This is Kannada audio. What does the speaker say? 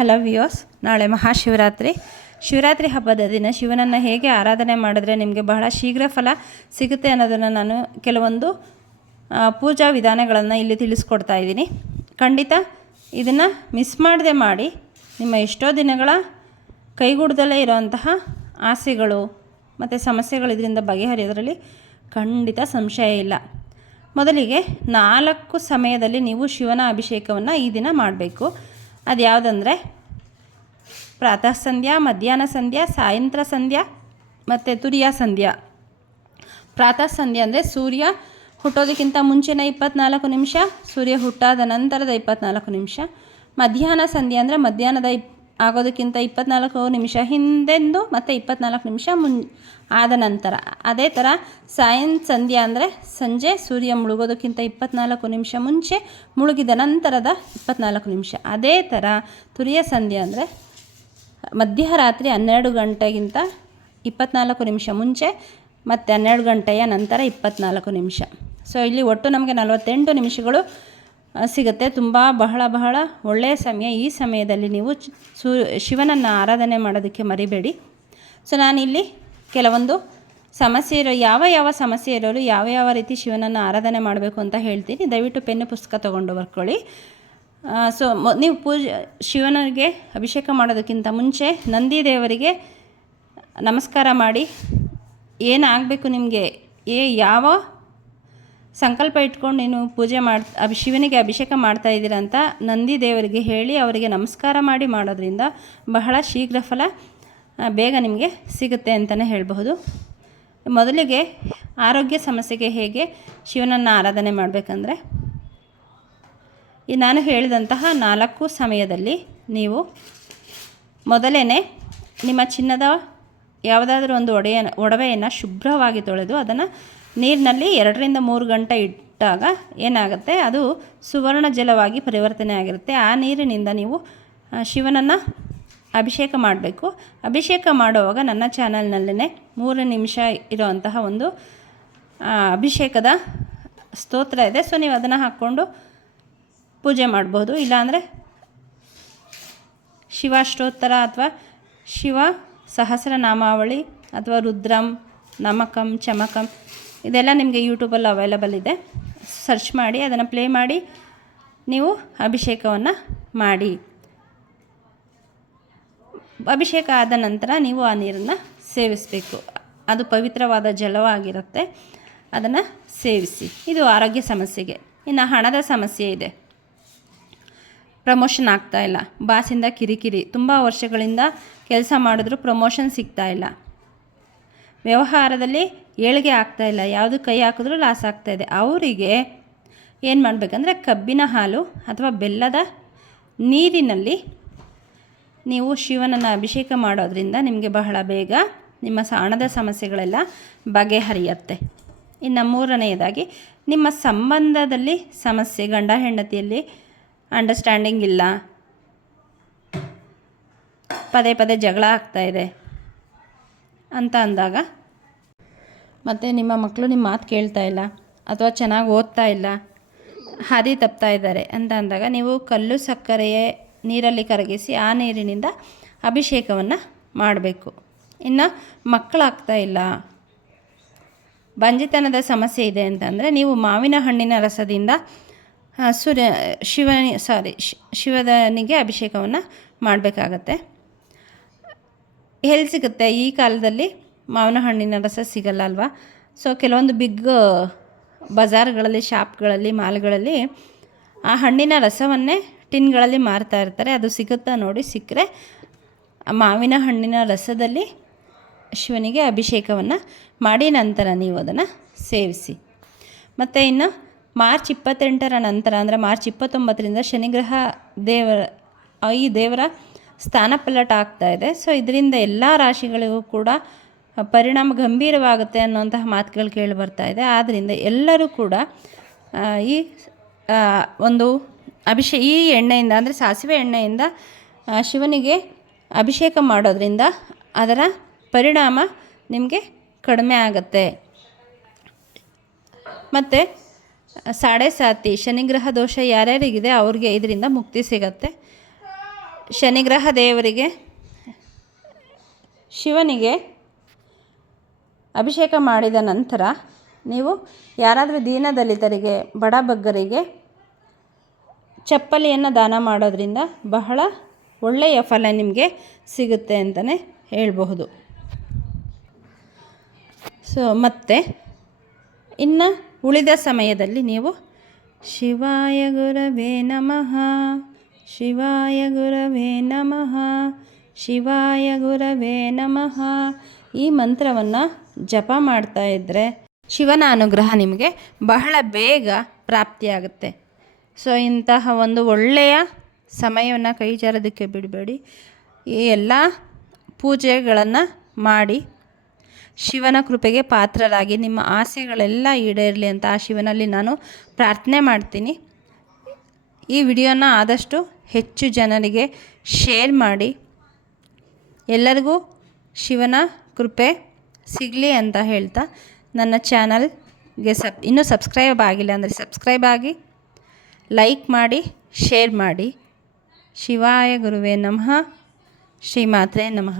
ಹಲೋ ವಿಯೋಸ್ ನಾಳೆ ಮಹಾಶಿವರಾತ್ರಿ. ಶಿವರಾತ್ರಿ ಹಬ್ಬದ ದಿನ ಶಿವನನ್ನು ಹೇಗೆ ಆರಾಧನೆ ಮಾಡಿದ್ರೆ ನಿಮಗೆ ಬಹಳ ಶೀಘ್ರ ಫಲ ಸಿಗುತ್ತೆ ಅನ್ನೋದನ್ನು ನಾನು ಕೆಲವೊಂದು ಪೂಜಾ ವಿಧಾನಗಳನ್ನು ಇಲ್ಲಿ ತಿಳಿಸ್ಕೊಡ್ತಾ ಇದ್ದೀನಿ. ಖಂಡಿತ ಇದನ್ನು ಮಿಸ್ ಮಾಡದೆ ಮಾಡಿ ನಿಮ್ಮ ಎಷ್ಟೋ ದಿನಗಳ ಕೈಗೂಡದಲ್ಲೇ ಇರೋವಂತಹ ಆಸೆಗಳು ಮತ್ತು ಸಮಸ್ಯೆಗಳು ಇದರಿಂದ ಬಗೆಹರಿಯೋದ್ರಲ್ಲಿ ಖಂಡಿತ ಸಂಶಯ ಇಲ್ಲ. ಮೊದಲಿಗೆ ನಾಲ್ಕು ಸಮಯದಲ್ಲಿ ನೀವು ಶಿವನ ಅಭಿಷೇಕವನ್ನು ಈ ದಿನ ಮಾಡಬೇಕು. ಅದು ಯಾವುದಂದರೆ ಪ್ರಾತಃ ಸಂಧ್ಯಾ, ಮಧ್ಯಾಹ್ನ ಸಂಧ್ಯಾ, ಸಾಯಂತ್ರ ಸಂಧ್ಯಾ ಮತ್ತು ತುರಿಯ ಸಂಧ್ಯಾ. ಪ್ರಾತಃ ಸಂಧ್ಯಾ ಅಂದರೆ ಸೂರ್ಯ ಹುಟ್ಟೋದಕ್ಕಿಂತ ಮುಂಚೆನೇ ಇಪ್ಪತ್ನಾಲ್ಕು ನಿಮಿಷ, ಸೂರ್ಯ ಹುಟ್ಟಾದ ನಂತರದ ಇಪ್ಪತ್ನಾಲ್ಕು ನಿಮಿಷ. ಮಧ್ಯಾಹ್ನ ಸಂಧ್ಯಾ ಅಂದರೆ ಮಧ್ಯಾಹ್ನದ ಇಪ್ ಆಗೋದಕ್ಕಿಂತ ಇಪ್ಪತ್ನಾಲ್ಕು ನಿಮಿಷ ಹಿಂದೆಂದು ಮತ್ತು ಇಪ್ಪತ್ನಾಲ್ಕು ನಿಮಿಷ ಮುನ್, ಆದ ನಂತರ. ಅದೇ ಥರ ಸಾಯಂ ಸಂಧ್ಯಾ ಅಂದರೆ ಸಂಜೆ ಸೂರ್ಯ ಮುಳುಗೋದಕ್ಕಿಂತ ಇಪ್ಪತ್ನಾಲ್ಕು ನಿಮಿಷ ಮುಂಚೆ ಮುಳುಗಿದ ನಂತರದ ಇಪ್ಪತ್ನಾಲ್ಕು ನಿಮಿಷ. ಅದೇ ಥರ ತುರಿಯ ಸಂಧ್ಯ ಅಂದರೆ ಮಧ್ಯರಾತ್ರಿ ಹನ್ನೆರಡು ಗಂಟೆಗಿಂತ ಇಪ್ಪತ್ನಾಲ್ಕು ನಿಮಿಷ ಮುಂಚೆ ಮತ್ತು ಹನ್ನೆರಡು ಗಂಟೆಯ ನಂತರ ಇಪ್ಪತ್ನಾಲ್ಕು ನಿಮಿಷ. ಸೊ ಇಲ್ಲಿ ಒಟ್ಟು ನಮಗೆ ನಲವತ್ತೆಂಟು ನಿಮಿಷಗಳು ಸಿಗುತ್ತೆ. ತುಂಬ ಬಹಳ ಬಹಳ ಒಳ್ಳೆಯ ಸಮಯ. ಈ ಸಮಯದಲ್ಲಿ ನೀವು ಸೂ, ಶಿವನನ್ನು ಆರಾಧನೆ ಮಾಡೋದಕ್ಕೆ ಮರಿಬೇಡಿ. ಸೊ, ನಾನಿಲ್ಲಿ ಕೆಲವೊಂದು ಸಮಸ್ಯೆ ಇರೋ, ಯಾವ ಯಾವ ಸಮಸ್ಯೆ ಇರೋರು ಯಾವ ಯಾವ ರೀತಿ ಶಿವನನ್ನು ಆರಾಧನೆ ಮಾಡಬೇಕು ಅಂತ ಹೇಳ್ತೀನಿ. ದಯವಿಟ್ಟು ಪೆನ್ನು, ಪುಸ್ತಕ ತೊಗೊಂಡು ಬರ್ಕೊಳ್ಳಿ. ಸೊ ನೀವು ಪೂಜೆ, ಶಿವನಿಗೆ ಅಭಿಷೇಕ ಮಾಡೋದಕ್ಕಿಂತ ಮುಂಚೆ ನಂದಿ ದೇವರಿಗೆ ನಮಸ್ಕಾರ ಮಾಡಿ, ಏನಾಗಬೇಕು ನಿಮಗೆ, ಏ, ಯಾವ ಸಂಕಲ್ಪ ಇಟ್ಕೊಂಡು ನೀನು ಪೂಜೆ ಮಾಡಿ, ಅಭಿ, ಶಿವನಿಗೆ ಅಭಿಷೇಕ ಮಾಡ್ತಾ ಇದ್ದೀರಾ ಅಂತ ನಂದಿ ದೇವರಿಗೆ ಹೇಳಿ ಅವರಿಗೆ ನಮಸ್ಕಾರ ಮಾಡಿ ಮಾಡೋದ್ರಿಂದ ಬಹಳ ಶೀಘ್ರ ಫಲ ಬೇಗ ನಿಮಗೆ ಸಿಗುತ್ತೆ ಅಂತಲೇ ಹೇಳಬಹುದು. ಮೊದಲಿಗೆ ಆರೋಗ್ಯ ಸಮಸ್ಯೆಗೆ ಹೇಗೆ ಶಿವನನ್ನು ಆರಾಧನೆ ಮಾಡಬೇಕಂದ್ರೆ, ಈ ನಾನು ಹೇಳಿದಂತಹ ನಾಲ್ಕು ಸಮಯದಲ್ಲಿ ನೀವು ಮೊದಲೇ ನಿಮ್ಮ ಚಿನ್ನದ ಯಾವುದಾದ್ರೂ ಒಂದು ಒಡೆಯ ಒಡವೆಯನ್ನು ಶುಭ್ರವಾಗಿ ತೊಳೆದು ಅದನ್ನು ನೀರಿನಲ್ಲಿ ಎರಡರಿಂದ ಮೂರು ಗಂಟೆ ಇಟ್ಟಾಗ ಏನಾಗುತ್ತೆ? ಅದು ಸುವರ್ಣ ಜಲವಾಗಿ ಪರಿವರ್ತನೆ ಆಗಿರುತ್ತೆ. ಆ ನೀರಿನಿಂದ ನೀವು ಶಿವನನ್ನು ಅಭಿಷೇಕ ಮಾಡಬೇಕು. ಅಭಿಷೇಕ ಮಾಡುವಾಗ ನನ್ನ ಚಾನಲ್ನಲ್ಲೇ ಮೂರು ನಿಮಿಷ ಇರುವಂತಹ ಒಂದು ಅಭಿಷೇಕದ ಸ್ತೋತ್ರ ಇದೆ. ಸೊ, ನೀವು ಅದನ್ನು ಹಾಕ್ಕೊಂಡು ಪೂಜೆ ಮಾಡ್ಬೋದು. ಇಲ್ಲಾಂದರೆ ಶಿವಾಷ್ಟೋತ್ತರ ಅಥವಾ ಶಿವ ಸಹಸ್ರನಾಮಾವಳಿ ಅಥವಾ ರುದ್ರಂ, ನಮಕಂ, ಚಮಕಂ ಇದೆಲ್ಲ ನಿಮಗೆ ಯೂಟ್ಯೂಬಲ್ಲಿ ಅವೈಲಬಲ್ ಇದೆ. ಸರ್ಚ್ ಮಾಡಿ, ಅದನ್ನು ಪ್ಲೇ ಮಾಡಿ, ನೀವು ಅಭಿಷೇಕವನ್ನು ಮಾಡಿ. ಅಭಿಷೇಕ ಆದ ನಂತರ ನೀವು ಆ ನೀರನ್ನು ಸೇವಿಸಬೇಕು. ಅದು ಪವಿತ್ರವಾದ ಜಲವಾಗಿರುತ್ತೆ. ಅದನ್ನು ಸೇವಿಸಿ. ಇದು ಆರೋಗ್ಯ ಸಮಸ್ಯೆಗೆ. ಇನ್ನು ಹಣದ ಸಮಸ್ಯೆ ಇದೆ. ಪ್ರಮೋಷನ್ ಆಗ್ತಾ ಇಲ್ಲ. ಬಾಸಿಂದ ಕಿರಿಕಿರಿ. ತುಂಬ ವರ್ಷಗಳಿಂದ ಕೆಲಸ ಮಾಡಿದ್ರೂ ಪ್ರಮೋಷನ್ ಸಿಗ್ತಾ ಇಲ್ಲ. ವ್ಯವಹಾರದಲ್ಲಿ ಏಳಿಗೆ ಇಲ್ಲ. ಯಾವುದು ಕೈ ಹಾಕಿದ್ರೂ ಲಾಸ್ ಆಗ್ತಾ ಇದೆ. ಅವರಿಗೆ ಏನು ಮಾಡಬೇಕಂದ್ರೆ ಕಬ್ಬಿನ ಹಾಲು ಅಥವಾ ಬೆಲ್ಲದ ನೀರಿನಲ್ಲಿ ನೀವು ಶಿವನನ್ನು ಅಭಿಷೇಕ ಮಾಡೋದ್ರಿಂದ ನಿಮಗೆ ಬಹಳ ಬೇಗ ನಿಮ್ಮ ಹಣದ ಸಮಸ್ಯೆಗಳೆಲ್ಲ ಬಗೆಹರಿಯುತ್ತೆ. ಇನ್ನು ಮೂರನೆಯದಾಗಿ, ನಿಮ್ಮ ಸಂಬಂಧದಲ್ಲಿ ಸಮಸ್ಯೆ, ಗಂಡ ಹೆಂಡತಿಯಲ್ಲಿ ಅಂಡರ್ಸ್ಟ್ಯಾಂಡಿಂಗ್ ಇಲ್ಲ. ಪದೇ ಪದೇ ಜಗಳ ಆಗ್ತಾ ಇದೆ ಅಂತ ಅಂದಾಗ ಮತ್ತು ನಿಮ್ಮ ಮಕ್ಕಳು ನಿಮ್ಮ ಮಾತು ಕೇಳ್ತಾ ಇಲ್ಲ ಅಥವಾ ಚೆನ್ನಾಗಿ ಓದ್ತಾ ಇಲ್ಲ, ಹಾದಿ ತಪ್ತಾ ಇದ್ದಾರೆ ಅಂತ ಅಂದಾಗ ನೀವು ಕಲ್ಲು ಸಕ್ಕರೆಯೇ ನೀರಲ್ಲಿ ಕರಗಿಸಿ ಆ ನೀರಿನಿಂದ ಅಭಿಷೇಕವನ್ನು ಮಾಡಬೇಕು. ಇನ್ನು ಮಕ್ಕಳಾಗ್ತಾ ಇಲ್ಲ. ಬಂಜಿತನದ ಸಮಸ್ಯೆ ಇದೆ ಅಂತಂದರೆ ನೀವು ಮಾವಿನ ಹಣ್ಣಿನ ರಸದಿಂದ ಸೂರ್ಯ, ಶಿವನಿ ಸಾರಿ ಶಿವನಿಗೆ ಅಭಿಷೇಕವನ್ನು ಮಾಡಬೇಕಾಗತ್ತೆ. ಎಲ್ಲಿ ಸಿಗುತ್ತೆ ಈ ಕಾಲದಲ್ಲಿ. ಮಾವಿನ ಹಣ್ಣಿನ ರಸ ಸಿಗಲ್ಲ ಅಲ್ವಾ ಸೊ ಕೆಲವೊಂದು ಬಿಗ್ ಬಜಾರ್ಗಳಲ್ಲಿ, ಶಾಪ್ಗಳಲ್ಲಿ, ಮಾಲ್ಗಳಲ್ಲಿ ಆ ಹಣ್ಣಿನ ರಸವನ್ನೇ ಟಿನ್ಗಳಲ್ಲಿ ಮಾರ್ತಾ ಇರ್ತಾರೆ. ಅದು ಸಿಗುತ್ತಾ ನೋಡಿ ಸಿಕ್ಕರೆ ಮಾವಿನ ಹಣ್ಣಿನ ರಸದಲ್ಲಿ ಶಿವನಿಗೆ ಅಭಿಷೇಕವನ್ನು ಮಾಡಿ ನಂತರ ನೀವು ಅದನ್ನು ಸೇವಿಸಿ. ಮತ್ತು ಇನ್ನು ಮಾರ್ಚ್ ಇಪ್ಪತ್ತೆಂಟರ ನಂತರ, ಅಂದರೆ ಮಾರ್ಚ್ ಇಪ್ಪತ್ತೊಂಬತ್ತರಿಂದ ಶನಿಗ್ರಹ ದೇವರ, ಈ ದೇವರ ಸ್ಥಾನಪಲ್ಲಟ ಆಗ್ತಾ ಇದೆ. ಸೊ ಇದರಿಂದ ಎಲ್ಲ ರಾಶಿಗಳಿಗೂ ಕೂಡ ಪರಿಣಾಮ ಗಂಭೀರವಾಗುತ್ತೆ ಅನ್ನುವಂತಹ ಮಾತುಗಳು ಕೇಳಿ ಬರ್ತಾ ಇದೆ. ಆದ್ದರಿಂದ ಎಲ್ಲರೂ ಕೂಡ ಈ ಒಂದು ಅಭಿಷೇ, ಈ ಎಣ್ಣೆಯಿಂದ ಅಂದರೆ ಸಾಸಿವೆ ಎಣ್ಣೆಯಿಂದ ಶಿವನಿಗೆ ಅಭಿಷೇಕ ಮಾಡೋದ್ರಿಂದ ಅದರ ಪರಿಣಾಮ ನಿಮಗೆ ಕಡಿಮೆ ಆಗುತ್ತೆ. ಮತ್ತು, ಸಾಡೆ ಸಾತಿ, ಶನಿಗ್ರಹ ದೋಷ ಯಾರ್ಯಾರಿಗಿದೆ ಅವ್ರಿಗೆ ಇದರಿಂದ ಮುಕ್ತಿ ಸಿಗತ್ತೆ. ಶನಿಗ್ರಹ ದೇವರಿಗೆ, ಶಿವನಿಗೆ ಅಭಿಷೇಕ ಮಾಡಿದ ನಂತರ ನೀವು ಯಾರಾದರೂ ದೀನದಲಿತರಿಗೆ ಬಡಬಗ್ಗರಿಗೆ ಚಪ್ಪಲಿಯನ್ನು ದಾನ ಮಾಡೋದ್ರಿಂದ ಬಹಳ ಒಳ್ಳೆಯ ಫಲ ನಿಮಗೆ ಸಿಗುತ್ತೆ ಅಂತಲೇ ಹೇಳಬಹುದು. ಸೊ ಮತ್ತು ಇನ್ನು ಉಳಿದ ಸಮಯದಲ್ಲಿ ನೀವು ಶಿವಾಯ ಗುರವೇ ನಮಃ, ಶಿವಾಯ ಗುರವೇ ನಮಃ, ಶಿವಾಯ ಗುರವೇ ನಮಃ ಈ ಮಂತ್ರವನ್ನು ಜಪ ಮಾಡ್ತಾ ಇದ್ದರೆ ಶಿವನ ಅನುಗ್ರಹ ನಿಮಗೆ ಬಹಳ ಬೇಗ ಪ್ರಾಪ್ತಿಯಾಗುತ್ತೆ. ಸೊ, ಇಂತಹ ಒಂದು ಒಳ್ಳೆಯ ಸಮಯವನ್ನು ಕೈ ಜಾರೋದಕ್ಕೆ ಬಿಡಬೇಡಿ. ಈ ಎಲ್ಲ ಪೂಜೆಗಳನ್ನು ಮಾಡಿ ಶಿವನ ಕೃಪೆಗೆ ಪಾತ್ರರಾಗಿ ನಿಮ್ಮ ಆಸೆಗಳೆಲ್ಲ ಈಡೇರಲಿ ಅಂತ ಆ ಶಿವನಲ್ಲಿ ನಾನು ಪ್ರಾರ್ಥನೆ ಮಾಡ್ತೀನಿ. ಈ ವಿಡಿಯೋನ ಆದಷ್ಟು ಹೆಚ್ಚು ಜನರಿಗೆ ಶೇರ್ ಮಾಡಿ. ಎಲ್ಲರಿಗೂ ಶಿವನ ಕೃಪೆ ಸಿಗಲಿ ಅಂತ ಹೇಳ್ತಾ ನನ್ನ ಚಾನಲ್ಗೆ ಸಬ್ ಇನ್ನೂ ಸಬ್ಸ್ಕ್ರೈಬ್ ಆಗಿಲ್ಲ ಅಂದರೆ ಸಬ್ಸ್ಕ್ರೈಬ್ ಆಗಿ ಲೈಕ್ ಮಾಡಿ, ಶೇರ್ ಮಾಡಿ. ಶಿವಾಯ ಗುರುವೇ ನಮಃ. ಶ್ರೀ ಶ್ರೀಮಾತ್ರೆ ನಮಃ.